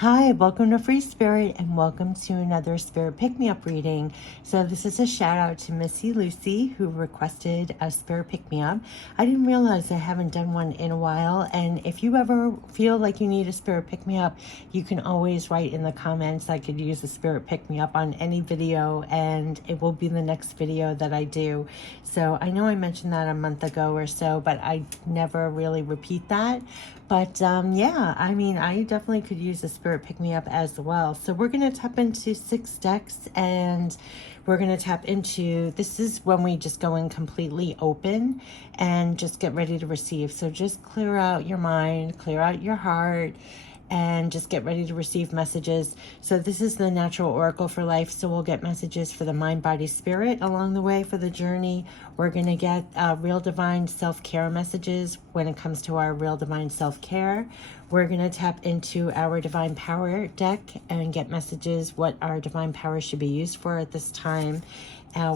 Hi, welcome to Free Spirit and welcome to another Spirit Pick-Me-Up reading. So this is a shout out to Missy Lucy who requested a Spirit Pick-Me-Up. I didn't realize I haven't done one in a while, and if you ever feel like you need a Spirit Pick-Me-Up, you can always write in the comments. I could use a Spirit Pick-Me-Up on any video and it will be the next video that I do. So I know I mentioned that a month ago or so, but I never really repeat that. But yeah, I mean, I definitely could use a Spirit Pick-Me-Up as well. So we're going to tap into 6 decks and we're going to tap into, this is when we just go in completely open and just get ready to receive. So just clear out your mind, clear out your heart, and just get ready to receive messages. So this is the natural oracle for life. So we'll get messages for the mind, body, spirit along the way for the journey. We're going to get real divine self-care messages when it comes to our real divine self-care. We're going to tap into our divine power deck and get messages what our divine power should be used for at this time.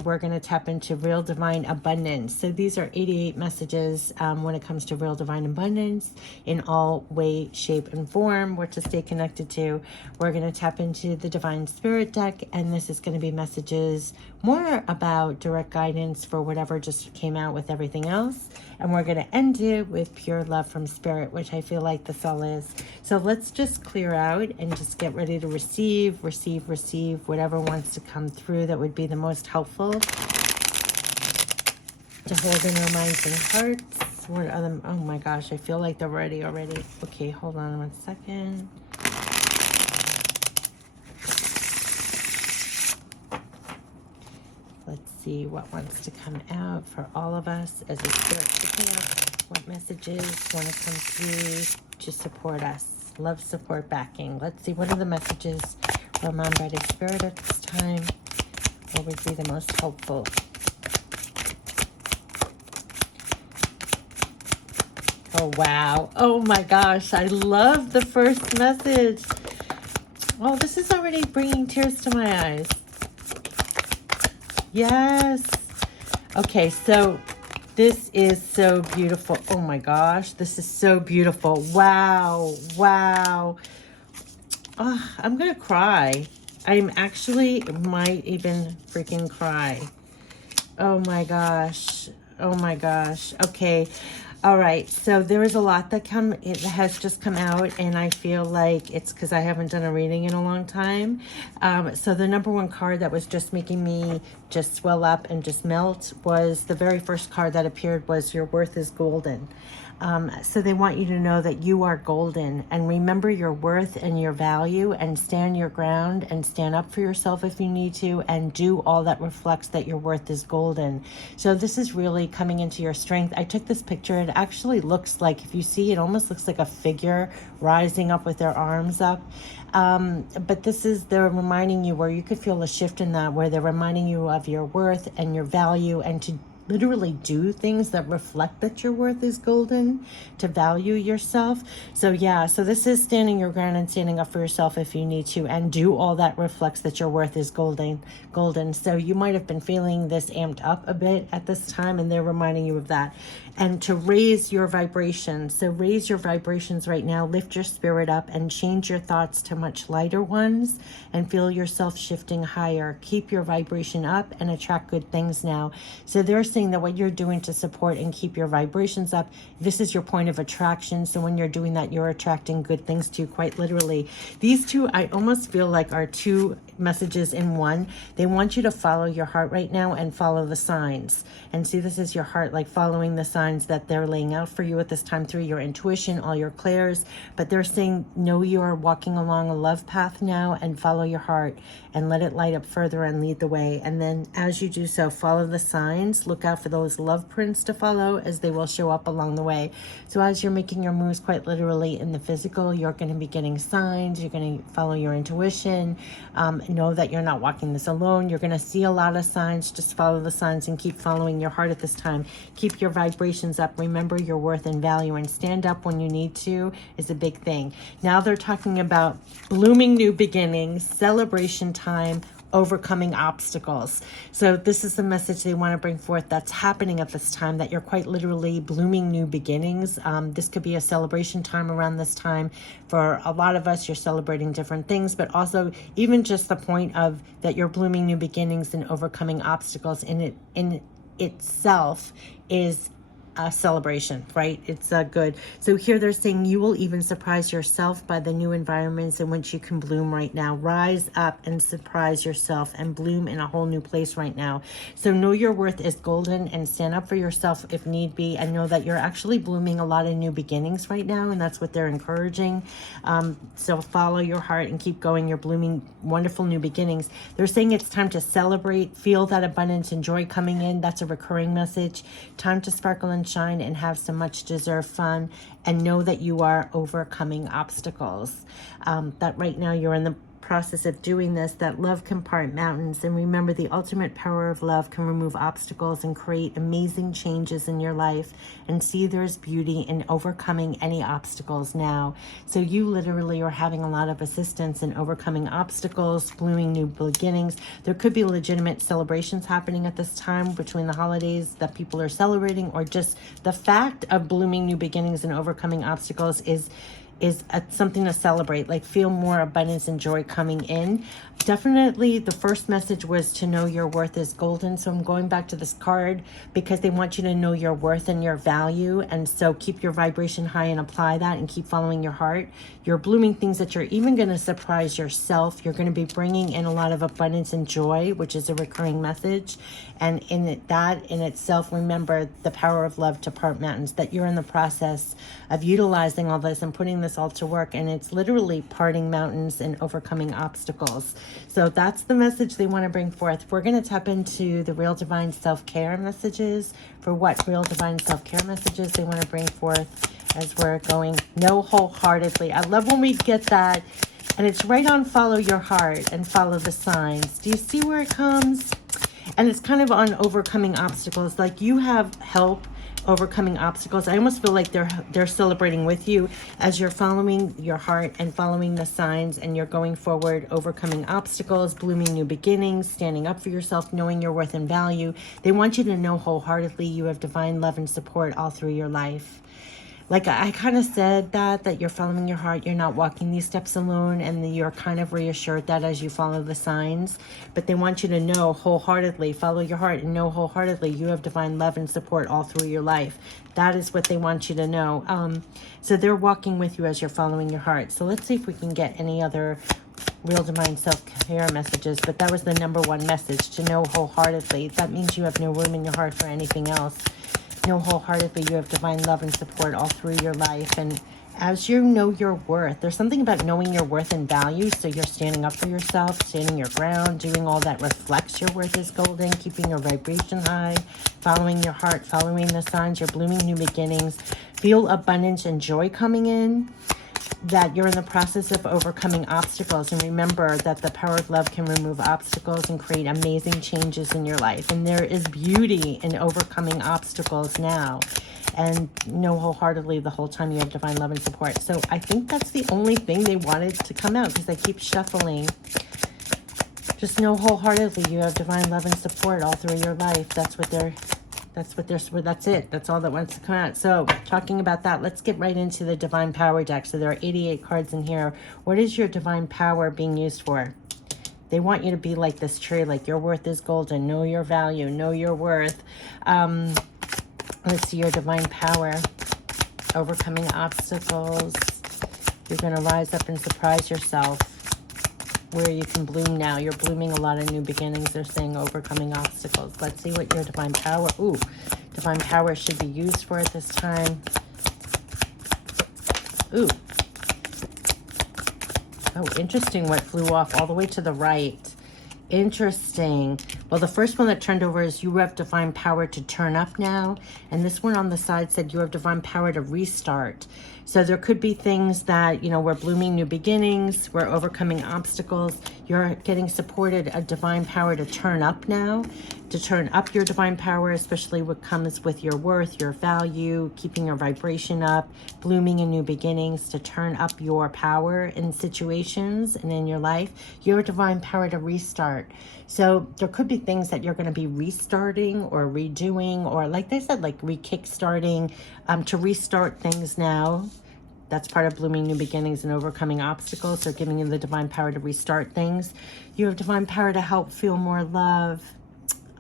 We're going to tap into real divine abundance. So these are 88 messages when it comes to real divine abundance in all way, shape, and form, what to stay connected to. We're going to tap into the divine spirit deck, and this is going to be messages more about direct guidance for whatever just came out with everything else. And we're going to end it with pure love from spirit, which I feel like this all is. So let's just clear out and just get ready to receive whatever wants to come through that would be the most helpful to hold in our minds and hearts. What are them? Oh my gosh, I feel like they're ready already. Okay, hold on 1 second. Let's see what wants to come out for all of us as we start picking up what messages want to come through to support us. Love, support, backing. Let's see, what are the messages from Mind, Body, Spirit at this time? What would be the most helpful? Oh, wow. Oh, my gosh. I love the first message. Oh, this is already bringing tears to my eyes. Yes. Okay, so this is so beautiful. Oh my gosh, this is so beautiful. Wow, wow. Oh, I'm gonna cry. I'm actually might even freaking cry. Oh my gosh. Oh my gosh. Okay. All right. So there is a lot that has just come out, and I feel like it's because I haven't done a reading in a long time. So the number one card that was just making me just swell up and just melt was the very first card that appeared was Your Worth is Golden. So they want you to know that you are golden, and remember your worth and your value, and stand your ground and stand up for yourself if you need to, and do all that reflects that your worth is golden. So this is really coming into your strength. I took this picture. It actually looks like, if you see, it almost looks like a figure rising up with their arms up. But they're reminding you where you could feel a shift in that, where they're reminding you of your worth and your value, and to literally do things that reflect that your worth is golden, to value yourself. So yeah, so this is standing your ground and standing up for yourself if you need to, and do all that reflects that your worth is golden. So you might have been feeling this amped up a bit at this time, and they're reminding you of that. And to raise your vibrations. So raise your vibrations right now, lift your spirit up, and change your thoughts to much lighter ones, and feel yourself shifting higher. Keep your vibration up and attract good things now. So they're saying that what you're doing to support and keep your vibrations up, this is your point of attraction. So when you're doing that, you're attracting good things to you, quite literally. These two, I almost feel like, are two messages in one. They want you to follow your heart right now and follow the signs. And see, this is your heart, like following the signs that they're laying out for you at this time through your intuition, all your clairs. But they're saying, know you are walking along a love path now, and follow your heart and let it light up further and lead the way. And then as you do so, follow the signs. Look out for those love prints to follow, as they will show up along the way. So as you're making your moves, quite literally in the physical, you're going to be getting signs. You're going to follow your intuition. Know that you're not walking this alone. You're going to see a lot of signs. Just follow the signs and keep following your heart at this time. Keep your vibrations up. Remember your worth and value, and stand up when you need to is a big thing. Now they're talking about blooming new beginnings, celebration time, overcoming obstacles. So this is the message they want to bring forth that's happening at this time, that you're quite literally blooming new beginnings. This could be a celebration time around this time. For a lot of us, you're celebrating different things, but also even just the point of that you're blooming new beginnings and overcoming obstacles in itself is a celebration, right? It's good. So here they're saying you will even surprise yourself by the new environments in which you can bloom right now. Rise up and surprise yourself and bloom in a whole new place right now. So know your worth is golden and stand up for yourself if need be, and know that you're actually blooming a lot of new beginnings right now, and that's what they're encouraging. So follow your heart and keep going. You're blooming wonderful new beginnings. They're saying it's time to celebrate, feel that abundance and joy coming in. That's a recurring message. Time to sparkle and shine and have some much deserved fun, and know that you are overcoming obstacles. That right now you're in the process of doing this, that love can part mountains. And remember, the ultimate power of love can remove obstacles and create amazing changes in your life. And see, there's beauty in overcoming any obstacles now. So you literally are having a lot of assistance in overcoming obstacles, blooming new beginnings. There could be legitimate celebrations happening at this time between the holidays that people are celebrating, or just the fact of blooming new beginnings and overcoming obstacles is something to celebrate. Like, feel more abundance and joy coming in. Definitely the first message was to know your worth is golden. So I'm going back to this card because they want you to know your worth and your value. And so keep your vibration high and apply that, and keep following your heart. You're blooming things that you're even going to surprise yourself. You're going to be bringing in a lot of abundance and joy, which is a recurring message. And that in itself, remember the power of love to part mountains, that you're in the process of utilizing all this and putting this all to work. And it's literally parting mountains and overcoming obstacles. So that's the message they want to bring forth. We're going to tap into the Real Divine Self-Care messages. For what Real Divine Self-Care messages they want to bring forth as we're going. Know wholeheartedly. I love when we get that. And it's right on follow your heart and follow the signs. Do you see where it comes? And it's kind of on overcoming obstacles. Like, you have help overcoming obstacles. I almost feel like they're celebrating with you as you're following your heart and following the signs, and you're going forward, overcoming obstacles, blooming new beginnings, standing up for yourself, knowing your worth and value. They want you to know wholeheartedly you have divine love and support all through your life. Like I kind of said that you're following your heart, you're not walking these steps alone, and you're kind of reassured that as you follow the signs. But they want you to know wholeheartedly, follow your heart and know wholeheartedly you have divine love and support all through your life. That is what they want you to know. So they're walking with you as you're following your heart. So let's see if we can get any other Real Divine Self-Care messages. But that was the number one message, to know wholeheartedly. That means you have no room in your heart for anything else. Know wholeheartedly you have divine love and support all through your life. And as you know your worth, there's something about knowing your worth and value. So you're standing up for yourself, standing your ground, doing all that reflects your worth is golden, keeping your vibration high, following your heart, following the signs. You're blooming new beginnings. Feel abundance and joy coming in. That you're in the process of overcoming obstacles. And remember that the power of love can remove obstacles and create amazing changes in your life. And there is beauty in overcoming obstacles now. And know wholeheartedly the whole time you have divine love and support. So I think that's the only thing they wanted to come out, because I keep shuffling. Just know wholeheartedly you have divine love and support all through your life. That's it. That's all that wants to come out. So talking about that, let's get right into the Divine Power deck. So there are 88 cards in here. What is your divine power being used for? They want you to be like this tree, like your worth is golden. Know your value, know your worth. Let's see your divine power. Overcoming obstacles. You're going to rise up and surprise yourself. Where you can bloom now. You're blooming a lot of new beginnings. They're saying overcoming obstacles. Let's see what your divine power, divine power should be used for at this time. Oh, interesting what flew off all the way to the right. Interesting. Well, the first one that turned over is you have divine power to turn up now. And this one on the side said you have divine power to restart. So there could be things that, you know, we're blooming new beginnings, we're overcoming obstacles, you're getting supported a divine power to turn up now, to turn up your divine power, especially what comes with your worth, your value, keeping your vibration up, blooming in new beginnings, to turn up your power in situations and in your life, your divine power to restart. So there could be things that you're going to be restarting or redoing, or like they said, like kickstarting, to restart things now. That's part of blooming new beginnings and overcoming obstacles. So giving you the divine power to restart things. You have divine power to help feel more love.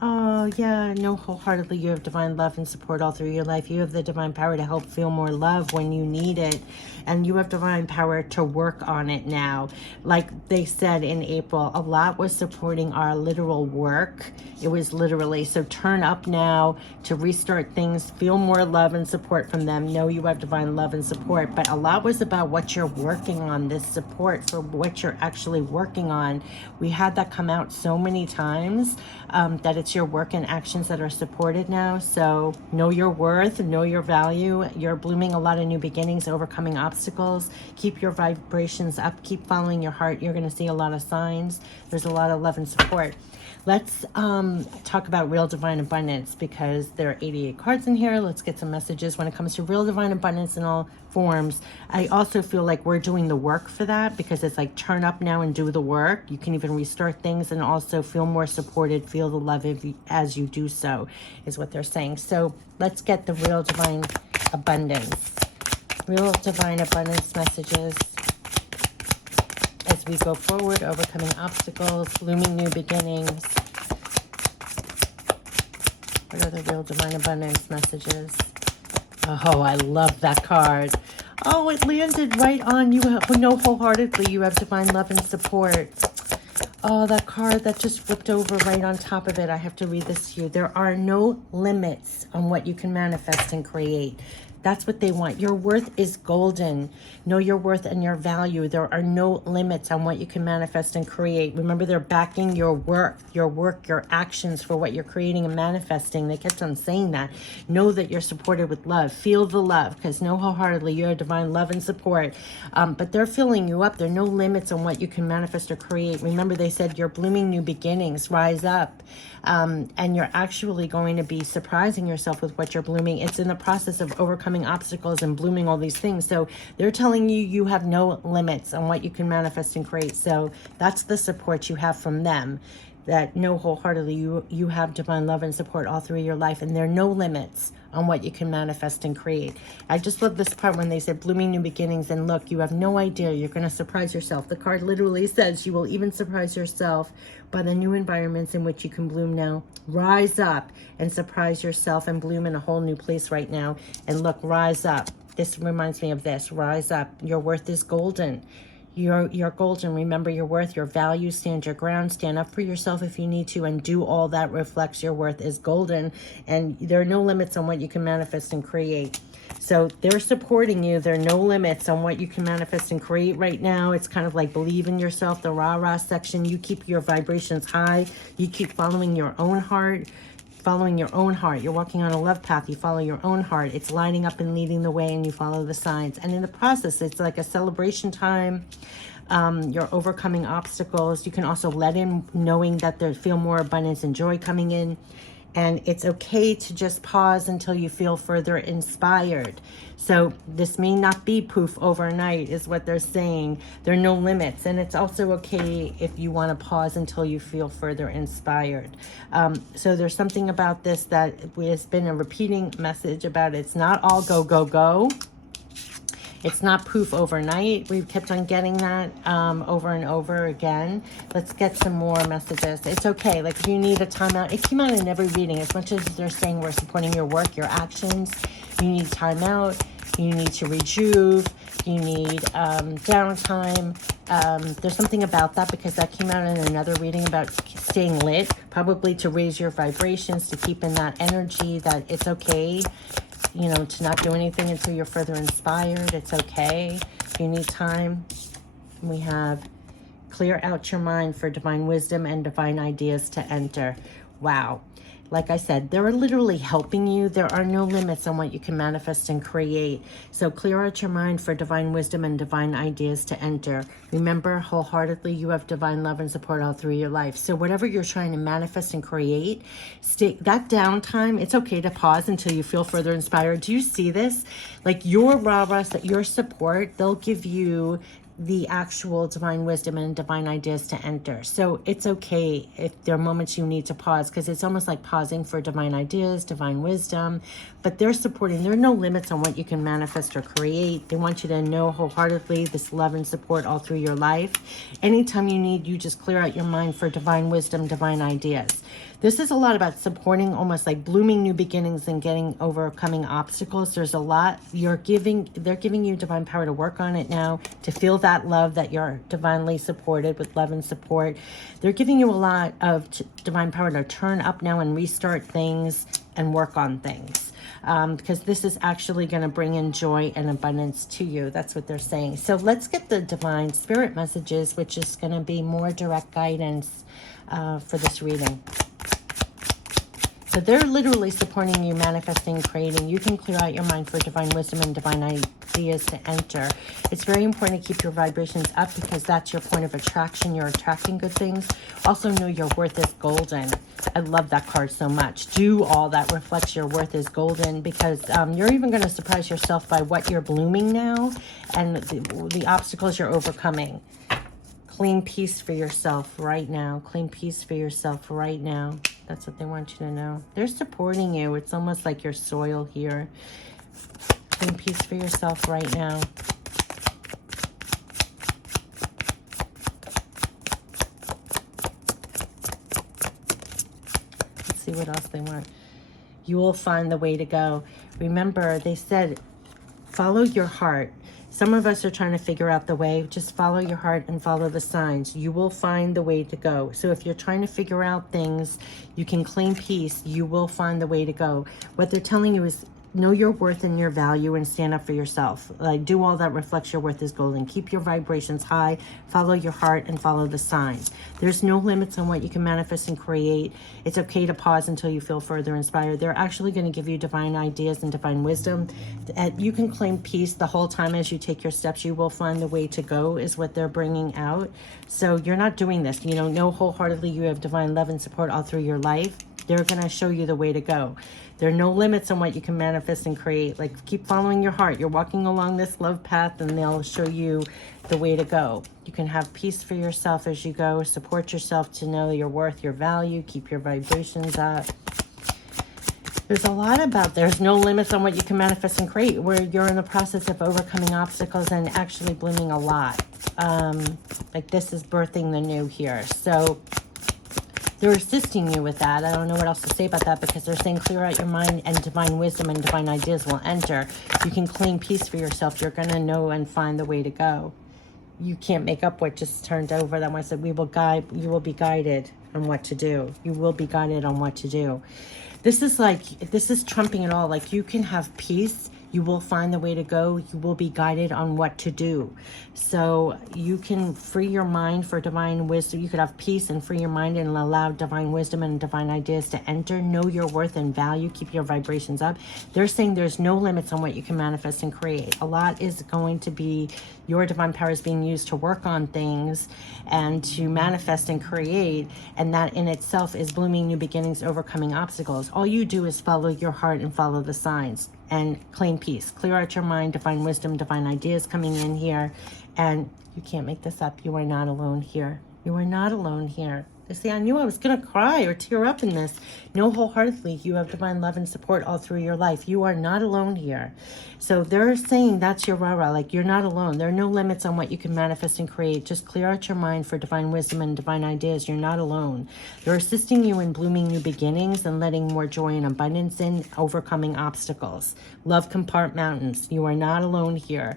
Oh, yeah, know wholeheartedly you have divine love and support all through your life. You have the divine power to help feel more love when you need it. And you have divine power to work on it now. Like they said in April, a lot was supporting our literal work. It was literally, so turn up now to restart things, feel more love and support from them. Know you have divine love and support. But a lot was about what you're working on, this support for what you're actually working on. We had that come out so many times that it's your work and actions that are supported now. So know your worth, know your value. You're blooming a lot of new beginnings, overcoming obstacles. Keep your vibrations up. Keep following your heart. You're going to see a lot of signs. There's a lot of love and support. Let's talk about real divine abundance, because there are 88 cards in here. Let's get some messages when it comes to real divine abundance in all forms. I also feel like we're doing the work for that, because it's like turn up now and do the work. You can even restart things and also feel more supported, feel the love as you do so, is what they're saying. So let's get the real divine abundance. Real divine abundance messages as we go forward, overcoming obstacles, blooming new beginnings. What are the real divine abundance messages? Oh, I love that card. Oh, it landed right on you. Know wholeheartedly you have divine love and support. Oh, that card that just flipped over right on top of it. I have to read this to you. There are no limits on what you can manifest and create. That's what they want. Your worth is golden. Know your worth and your value. There are no limits on what you can manifest and create. Remember, they're backing your work, your actions for what you're creating and manifesting. They kept on saying that. Know that you're supported with love. Feel the love, because know wholeheartedly you have divine love and support. But they're filling you up. There are no limits on what you can manifest or create. Remember, they said you're blooming new beginnings. Rise up. And you're actually going to be surprising yourself with what you're blooming. It's in the process of overcoming obstacles and blooming all these things. So they're telling you you have no limits on what you can manifest and create. So that's the support you have from them, that know wholeheartedly you have divine love and support all through your life, and there are no limits on what you can manifest and create. I just love this part when they said blooming new beginnings, and look, you have no idea, you're going to surprise yourself. The card literally says you will even surprise yourself by the new environments in which you can bloom now. Rise up and surprise yourself and bloom in a whole new place right now. And look, rise up. This reminds me of this. Rise up. Your worth is golden. You're golden. Remember your worth, your value. Stand your ground. Stand up for yourself if you need to, and do all that reflects your worth is golden. And there are no limits on what you can manifest and create. So they're supporting you. There are no limits on what you can manifest and create right now. It's kind of like believe in yourself, the rah-rah section. You keep your vibrations high. You keep following your own heart. Following your own heart. You're walking on a love path. You follow your own heart. It's lining up and leading the way, and you follow the signs. And in the process, it's like a celebration time. You're overcoming obstacles. You can also let in knowing that there feel more abundance and joy coming in. And it's okay to just pause until you feel further inspired. So this may not be poof overnight is what they're saying. There are no limits. And it's also okay if you want to pause until you feel further inspired. So there's something about this that has been a repeating message about it's not all go, go, go. It's not poof overnight. We've kept on getting that over and over again. Let's get some more messages. It's okay. Like if you need a timeout, it came out in every reading. As much as they're saying we're supporting your work, your actions, you need timeout. You need to rejuve. You need downtime. There's something about that because that came out in another reading about staying lit, probably to raise your vibrations, to keep in that energy that it's okay, you know, to not do anything until you're further inspired. It's okay. If you need time. We have clear out your mind for divine wisdom and divine ideas to enter. Wow. Like I said, they're literally helping you. There are no limits on what you can manifest and create. So clear out your mind for divine wisdom and divine ideas to enter. Remember, wholeheartedly, you have divine love and support all through your life. So whatever you're trying to manifest and create, stay that downtime. It's okay to pause until you feel further inspired. Do you see this? Like your rah-rahs, that your support, they'll give you the actual divine wisdom and divine ideas to enter. So it's okay if there are moments you need to pause, because it's almost like pausing for divine ideas, divine wisdom, but they're supporting. There are no limits on what you can manifest or create. They want you to know wholeheartedly this love and support all through your life. Anytime you need, you just clear out your mind for divine wisdom, divine ideas. This is a lot about supporting, almost like blooming new beginnings and overcoming obstacles. There's a lot they're giving you divine power to work on it now, to feel that love, that you're divinely supported with love and support. They're giving you a lot of divine power to turn up now and restart things and work on things. Because this is actually going to bring in joy and abundance to you. That's what they're saying. So let's get the divine spirit messages, which is going to be more direct guidance for this reading. So they're literally supporting you, manifesting, creating. You can clear out your mind for divine wisdom and divine ideas to enter. It's very important to keep your vibrations up, because that's your point of attraction. You're attracting good things. Also know your worth is golden. I love that card so much. Do all that reflects your worth is golden, because you're even going to surprise yourself by what you're blooming now and the obstacles you're overcoming. Claim peace for yourself right now. Claim peace for yourself right now. That's what they want you to know. They're supporting you. It's almost like your soil here. Claim peace for yourself right now. Let's see what else they want. You will find the way to go. Remember, they said, follow your heart. Some of us are trying to figure out the way. Just follow your heart and follow the signs. You will find the way to go. So if you're trying to figure out things, you can claim peace. You will find the way to go. What they're telling you is know your worth and your value and stand up for yourself. Like, do all that reflects your worth is golden. Keep your vibrations high. Follow your heart and follow the signs. There's no limits on what you can manifest and create. It's okay to pause until you feel further inspired. They're actually going to give you divine ideas and divine wisdom. You can claim peace the whole time as you take your steps. You will find the way to go is what they're bringing out. So you're not doing this. You know wholeheartedly you have divine love and support all through your life. They're going to show you the way to go. There are no limits on what you can manifest and create. Like, keep following your heart. You're walking along this love path, and they'll show you the way to go. You can have peace for yourself as you go. Support yourself to know your worth, your value. Keep your vibrations up. There's a lot about there's no limits on what you can manifest and create, where you're in the process of overcoming obstacles and actually blooming a lot. Like, this is birthing the new here. So they're assisting you with that. I don't know what else to say about that, because they're saying clear out your mind and divine wisdom and divine ideas will enter. You can claim peace for yourself. You're going to know and find the way to go. You can't make up what just turned over. That one said, you will be guided on what to do. You will be guided on what to do. This is trumping it all. Like, you can have peace. You will find the way to go. You will be guided on what to do. So you can free your mind for divine wisdom. You could have peace and free your mind and allow divine wisdom and divine ideas to enter. Know your worth and value. Keep your vibrations up. They're saying there's no limits on what you can manifest and create. A lot is going to be your divine power is being used to work on things and to manifest and create. And that in itself is blooming new beginnings, overcoming obstacles. All you do is follow your heart and follow the signs. And claim peace. Clear out your mind, divine wisdom, divine ideas coming in here. And you can't make this up. You are not alone here. You are not alone here. See, I knew I was going to cry or tear up in this. Know wholeheartedly you have divine love and support all through your life. You are not alone here. So they're saying that's your rah-rah. Like, you're not alone. There are no limits on what you can manifest and create. Just clear out your mind for divine wisdom and divine ideas. You're not alone. They're assisting you in blooming new beginnings and letting more joy and abundance in, overcoming obstacles. Love can part mountains. You are not alone here.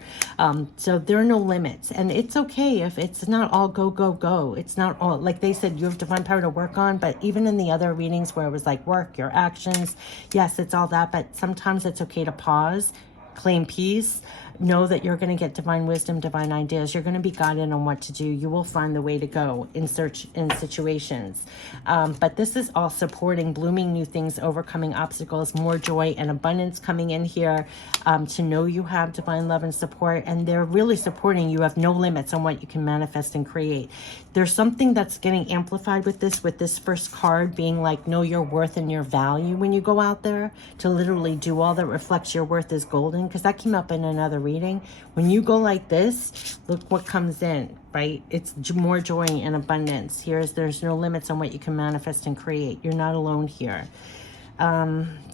So there are no limits. And it's okay if it's not all go, go, go. It's not all, like they said, you have divine power to work on. But even in the other readings where it was like work, your actions, yes, it's all that. But sometimes it's okay to pause, claim peace, Know that you're going to get divine wisdom, divine ideas. You're going to be guided on what to do. You will find the way to go in situations. But this is all supporting blooming new things, overcoming obstacles, more joy and abundance coming in here, to know you have divine love and support. And they're really supporting you. Have no limits on what you can manifest and create. There's something that's getting amplified with this first card being like, know your worth and your value when you go out there, to literally do all that reflects your worth is golden, because that came up in another reading. When you go like this, look what comes in, right? It's more joy and abundance. There's no limits on what you can manifest and create. You're not alone here.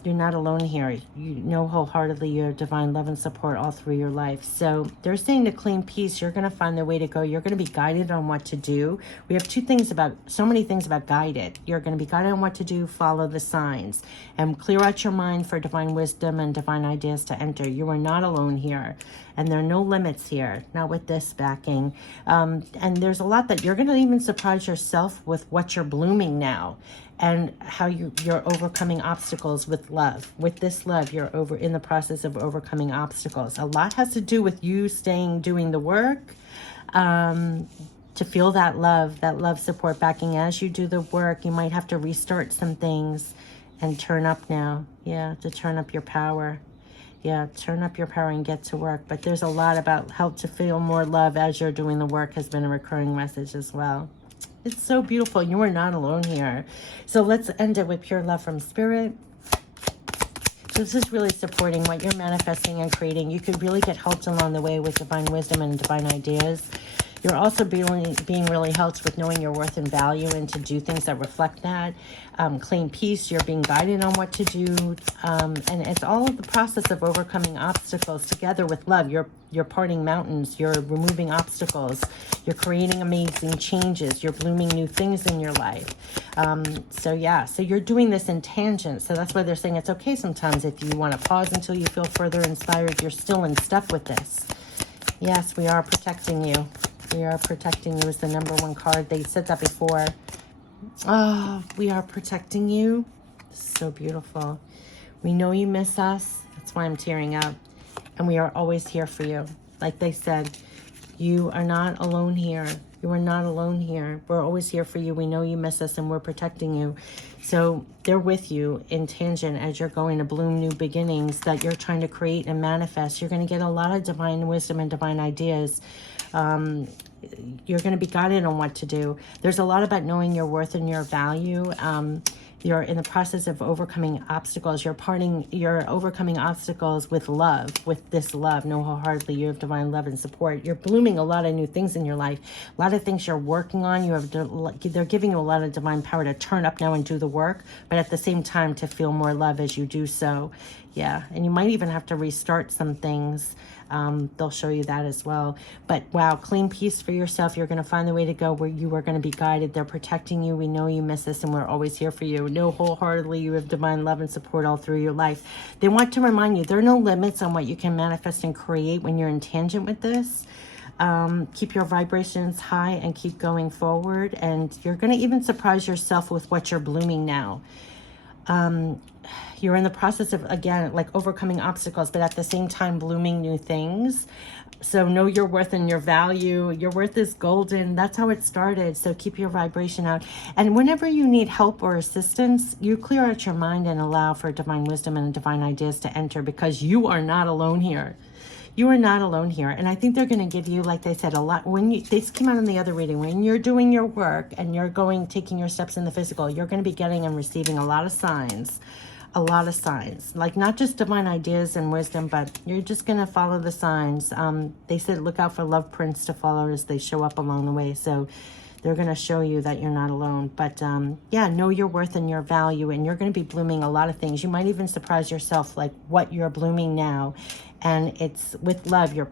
You're not alone here. You know wholeheartedly you have divine love and support all through your life. So they're saying to claim peace, you're going to find the way to go. You're going to be guided on what to do. We have so many things about guided. You're going to be guided on what to do, follow the signs, and clear out your mind for divine wisdom and divine ideas to enter. You are not alone here. And there are no limits here, not with this backing. And there's a lot that you're going to even surprise yourself with what you're blooming now, and how you're overcoming obstacles with love. With this love, you're in the process of overcoming obstacles. A lot has to do with you doing the work, to feel that love support backing as you do the work. You might have to restart some things and turn up now. Yeah, to turn up your power. Yeah, turn up your power and get to work. But there's a lot about help to feel more love as you're doing the work has been a recurring message as well. It's so beautiful. You are not alone here. So let's end it with pure love from Spirit. So this is really supporting what you're manifesting and creating. You could really get helped along the way with divine wisdom and divine ideas. You're also being really helped with knowing your worth and value, and to do things that reflect that. Claim peace. You're being guided on what to do. And it's all of the process of overcoming obstacles together with love. You're parting mountains. You're removing obstacles. You're creating amazing changes. You're blooming new things in your life. So you're doing this in tangents. So that's why they're saying it's okay sometimes if you want to pause until you feel further inspired. You're still in step with this. Yes, we are protecting you. We are protecting you is the number one card. They said that before. Oh, we are protecting you. So beautiful. We know you miss us. That's why I'm tearing up. And we are always here for you. Like they said, you are not alone here. You are not alone here. We're always here for you. We know you miss us and we're protecting you. So they're with you in tangent as you're going to bloom new beginnings that you're trying to create and manifest. You're going to get a lot of divine wisdom and divine ideas. You're going to be guided on what to do. There's a lot about knowing your worth and your value. You're in the process of overcoming obstacles. You're overcoming obstacles with love, with this love. Know wholeheartedly you have divine love and support. You're blooming a lot of new things in your life. A lot of things you're working on. They're giving you a lot of divine power to turn up now and do the work, but at the same time to feel more love as you do so. Yeah, and you might even have to restart some things. They'll show you that as well. But wow, claim peace for yourself. You're going to find the way to go where you are going to be guided. They're protecting you. We know you miss us and we're always here for you. Know wholeheartedly you have divine love and support all through your life. They want to remind you there are no limits on what you can manifest and create when you're in tangent with this. Keep your vibrations high and keep going forward. And you're going to even surprise yourself with what you're blooming now. You're in the process of, again, like overcoming obstacles, but at the same time blooming new things. So know your worth and your value. Your worth is golden. That's how it started. So keep your vibration out. And whenever you need help or assistance, you clear out your mind and allow for divine wisdom and divine ideas to enter, because you are not alone here. You are not alone here. And I think they're going to give you, like they said, a lot. This came out in the other reading, when you're doing your work and you're taking your steps in the physical, you're going to be getting and receiving a lot of signs. A lot of signs, like not just divine ideas and wisdom, but you're just going to follow the signs. They said look out for love prints to follow as they show up along the way. So they're going to show you that you're not alone. But yeah, know your worth and your value, and you're going to be blooming a lot of things. You might even surprise yourself, like what you're blooming now. And it's with love, you're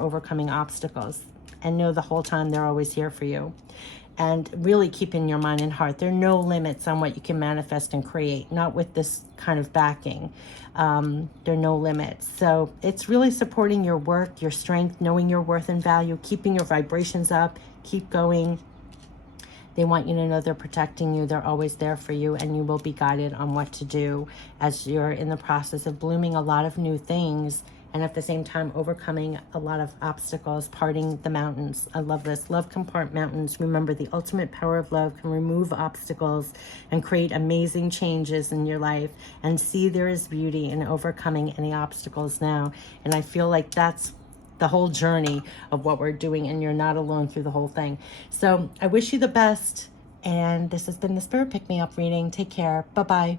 overcoming obstacles. And know the whole time they're always here for you. And really keep in your mind and heart, there are no limits on what you can manifest and create, not with this kind of backing. There are no limits. So it's really supporting your work, your strength, knowing your worth and value, keeping your vibrations up, keep going. They want you to know they're protecting you. They're always there for you, and you will be guided on what to do as you're in the process of blooming a lot of new things and at the same time overcoming a lot of obstacles, parting the mountains. I love this. Love can part mountains. Remember, the ultimate power of love can remove obstacles and create amazing changes in your life, and see there is beauty in overcoming any obstacles now. And I feel like that's the whole journey of what we're doing, and you're not alone through the whole thing. So I wish you the best, and this has been the Spirit Pick Me Up reading. Take care. Bye-bye.